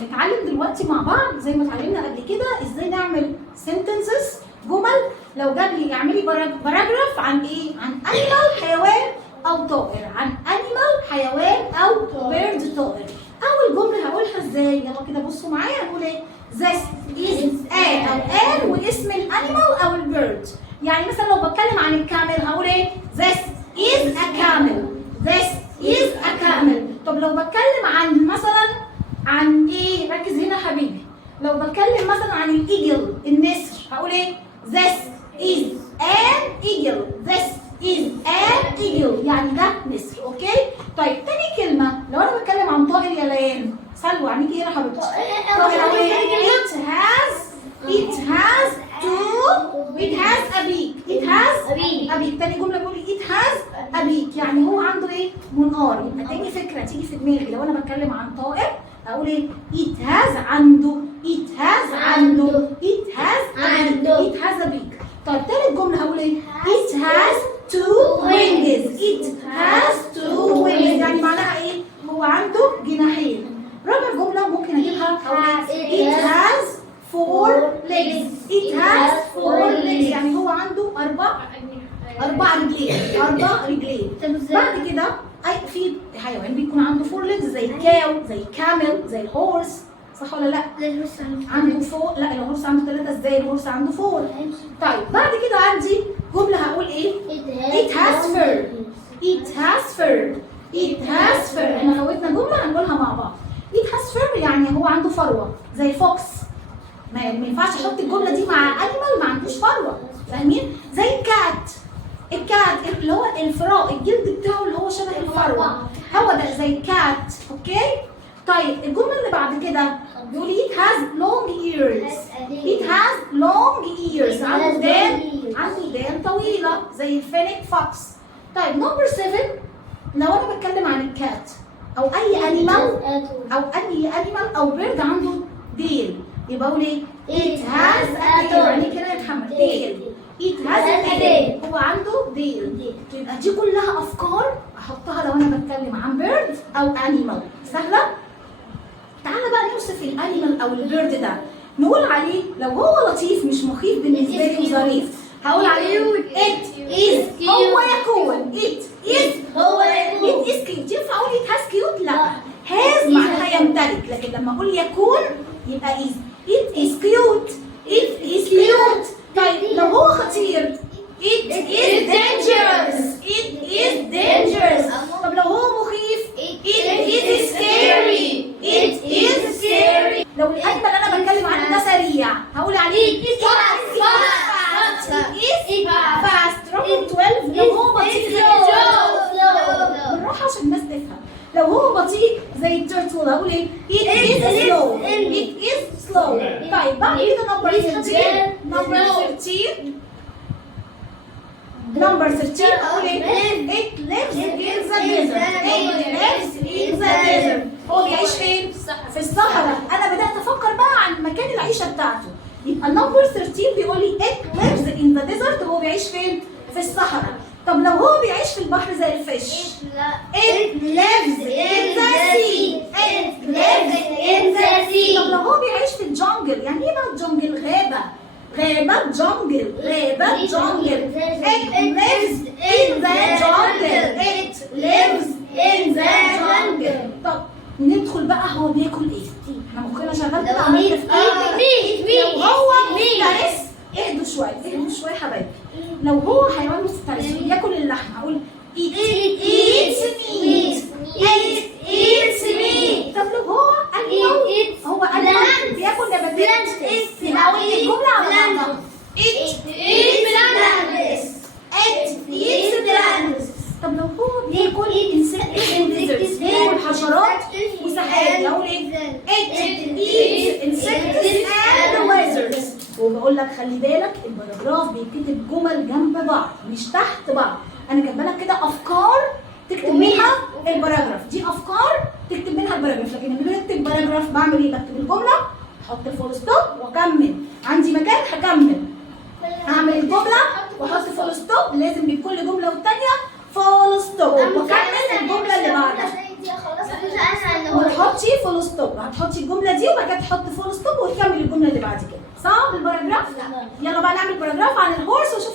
هنتعلم دلوقتي مع بعض زي ما اتعلمنا قبل كده ازاي نعمل sentences جمل. لو جاب لي اعملي باراجراف عن ايه؟ عن animal حيوان او طائر، عن animal حيوان او bird طائر. اول جمله هقولها ازاي؟ يلا كده بصوا معايا. هنقول ايه؟ this is a او an واسم الانيمال او البيرد. يعني مثلا لو بتكلم عن الكامل هقول ايه؟ this is a camel. this is a camel. طب لو بتكلم عن مثلا عن ايه؟ ركز هنا حبيبي. لو بتكلم مثلا عن الايجل النسر هقول ايه؟ this is an eagle. this is an eagle يعني ده نسر. اوكي؟ طيب تاني كلمة لو انا بتكلم عن طائر يا ليان سلوى عينيكي هنا حبيبتي. طائر هقول ايه؟ it has a beak. it has a beak. تاني جملة بقول it has a beak يعني هو عنده ايه؟ منقار. يبقى تاني فكرة تيجي في دماغي لو انا بتكلم عن طائر اقول ايه؟ it has عنده it has a beak. طيب تالت جملة هقول ايه؟ it has two wings. it has two wings يعني معناها ايه؟ هو عنده جناحين. رابع جملة ممكن اجيبها it has four legs. it has four legs يعني هو عنده أربع رجلين. بعد كده في حيوان بيكون عنده four legs زي الكاو زي الكامل زي الهورس، صح ولا لا؟ عنده فوق. لا الهورس عنده 3 ازاي؟ الهورس عنده 4. طيب بعد كده عندي جملة هقول ايه؟ it has fur. it has fur. it has fur. احنا فوتنا جملة هنقولها مع بعض. it has fur يعني هو عنده فروة زي فوكس. ما ينفعش احط الجملة دي مع انيمال ما عندوش فروة، فاهمين؟ زي الكات. الكات اللي هو الفراء الجلد بتاعه اللي هو شبه الفروة، هو ده زي الكات. اوكي؟ طيب الجملة اللي بعد كده بيقول it has long ears. it has long ears عنده ودان طويلة زي الفينيك فوكس. طيب نمبر 7 لو انا بتكلم عن الكات او اي انيمال او بيرد عنده ديل يبقى اقول ايه؟ it has a tail يعني كده يا محمد tail. it has a tail هو عنده ديل. يبقى دي كلها افكار احطها لو انا بتكلم عن بيرد او انيمال. سهلة؟ تعالى بقى نوصف الانيمال او البيرد ده. نقول عليه لو هو لطيف مش مخيف بالنسبه لي وظريف هقول عليه it is هو يكون it is cute. ينفع اقول it has cute؟ لا. has معناها يمتلك، لكن لما اقول يكون يبقى is. it is cute. طيب لو هو خطير it is dangerous. طب لو هو مخيف it is scary. لو الانيمال اللي انا بتكلم عنه ده سريع هقول عليه it is fast. رقم 12 لو هو بطيء بالراحه عشان الناس تفهم. لو هو بطيء زي التيرتل هقول ايه؟ it is slow. طيب بعد كده نمبر 13 اقول ايه؟ it lives in the desert. هو بيعيش فين؟ في الصحراء. انا بدات افكر بقى عن مكان العيشه بتاعته. يبقى نمبر 13 بيقول لي it lives in the desert. هو بيعيش فين؟ في الصحراء. طب لو هو بيعيش في البحر زي الفيش it lives in the sea. طب لو هو بيعيش في الجنجل يعني ايه بقى الجنجل؟ غابه جنجل. it lives in the jungle. طب ندخل بقى هو بياكل ايه؟ احنا مخنا شغال كده عمال نفكر. لو هو مفترس اهدوا شويه حبايبي. لو هو حيوان مفترس بياكل اللحم هقول it eats meat. طب لو هو animal بياكل نباتات يبقى اقول الجمله على بعضها it eats plants. طب لو هو بياكل insects بياكل حشرات وسحالي اقول ايه؟ it eats insects and lizards. وبقول لك خلي بالك الباراجراف بيتكتب جمل جنب بعض مش تحت بعض. انا كاتبه لك كده افكار تكتب منها الباراجراف. دي افكار تكتب منها الباراجراف، لكن لما بكتب باراجراف بعمل ايه؟ بكتب الجمله احط فول ستوب واكمل. عندي مكان هكمل هعمل الجمله واحط فول ستوب. لازم بين كل جمله والثانيه فول ستوب واكمل الجمله اللي بعدها. تحطي فول ستوب، هتحطي الجمله دي وبعد كده تحطي فول ستوب وتكملي الجمله اللي بعد كده. صعب الباراجراف؟ يلا بقى نعمل باراجراف عن الهورس وشوف